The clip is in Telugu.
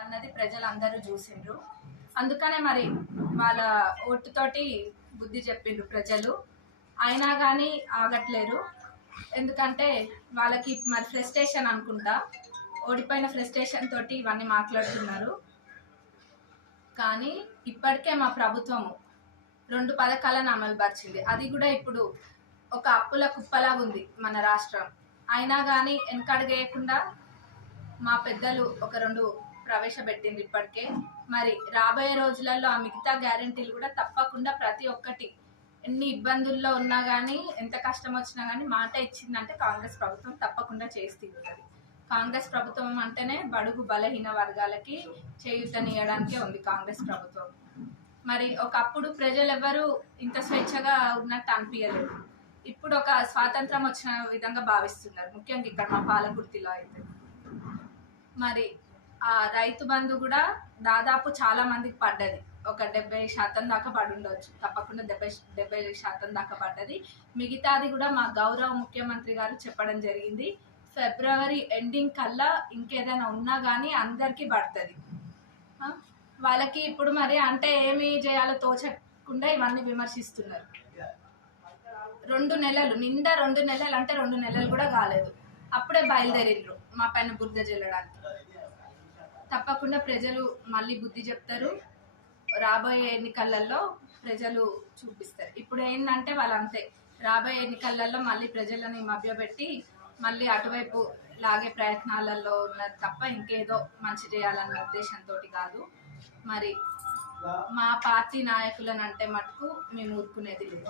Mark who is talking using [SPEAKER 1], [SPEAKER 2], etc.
[SPEAKER 1] అన్నది ప్రజలందరూ చూసిండ్రు. అందుకనే మరి వాళ్ళ ఓటుతోటి బుద్ధి చెప్పిండ్రు ప్రజలు. అయినా కానీ ఆగట్లేరు. ఎందుకంటే వాళ్ళకి మరి ఫ్రస్ట్రేషన్ అనుకుంటా. ఓడిపోయిన ఫ్రస్ట్రేషన్ తోటి ఇవన్నీ మాట్లాడుతున్నారు. కానీ ఇప్పటికే మా ప్రభుత్వము రెండు పథకాలను అమలుపరిచింది. అది కూడా ఇప్పుడు ఒక అప్పుల కుప్పలాగా ఉంది మన రాష్ట్రం. అయినా కానీ వెనకడగేయకుండా మా పెద్దలు ఒక రెండు ప్రవేశపెట్టింది ఇప్పటికే. మరి రాబోయే రోజులలో ఆ మిగతా గ్యారంటీలు కూడా తప్పకుండా ప్రతి ఒక్కటి ఎన్ని ఇబ్బందుల్లో ఉన్నా కానీ ఎంత కష్టం వచ్చినా కానీ మాట ఇచ్చిందంటే కాంగ్రెస్ ప్రభుత్వం తప్పకుండా చేసి తీరుతుంది కాంగ్రెస్ ప్రభుత్వం అంటేనే బడుగు బలహీన వర్గాలకి చేయూతనియడానికే ఉంది కాంగ్రెస్ ప్రభుత్వం. మరి ఒకప్పుడు ప్రజలు ఎవరు ఇంత స్వేచ్ఛగా ఉన్నట్టు అనిపించలేదు ఇప్పుడు ఒక స్వాతంత్రం వచ్చిన విధంగా భావిస్తున్నారు. ముఖ్యంగా ఇక్కడ మా పాలకుర్తిలో అయితే. మరి ఆ రైతు బంధు కూడా దాదాపు చాలా మందికి పడ్డది. ఒక డెబ్బై శాతం దాకా పడి ఉండవచ్చు తప్పకుండా డెబ్బై డెబ్బై శాతం దాకా పడ్డది. మిగతాది కూడా మా గౌరవ ముఖ్యమంత్రి గారు చెప్పడం జరిగింది. ఫిబ్రవరి ఎండింగ్ కల్లా ఇంకేదైనా ఉన్నా కానీ అందరికీ పడుతుంది. వాళ్ళకి ఇప్పుడు మరి అంటే ఏమి చేయాలో తోచకుండా ఇవన్నీ విమర్శిస్తున్నారు. రెండు నెలలు నిండా రెండు నెలలు అంటే రెండు నెలలు కూడా కాలేదు. అప్పుడే బయలుదేరిండ్రు మా పైన బుద్ధ జల్లడానికి. తప్పకుండా ప్రజలు మళ్ళీ బుద్ధి చెప్తారు. రాబోయే ఎన్నికలలో ప్రజలు చూపిస్తారు. ఇప్పుడు ఏంటంటే వాళ్ళు అంతే రాబోయే ఎన్నికలలో మళ్ళీ ప్రజలని మభ్యపెట్టి మళ్ళీ అటువైపు లాగే ప్రయత్నాలలో ఉన్నది తప్ప ఇంకేదో మంచి చేయాలన్న ఉద్దేశంతో కాదు. మరి మా పార్టీ నాయకులను అంటే మటుకు మేము ఊరుకునేది లేదు.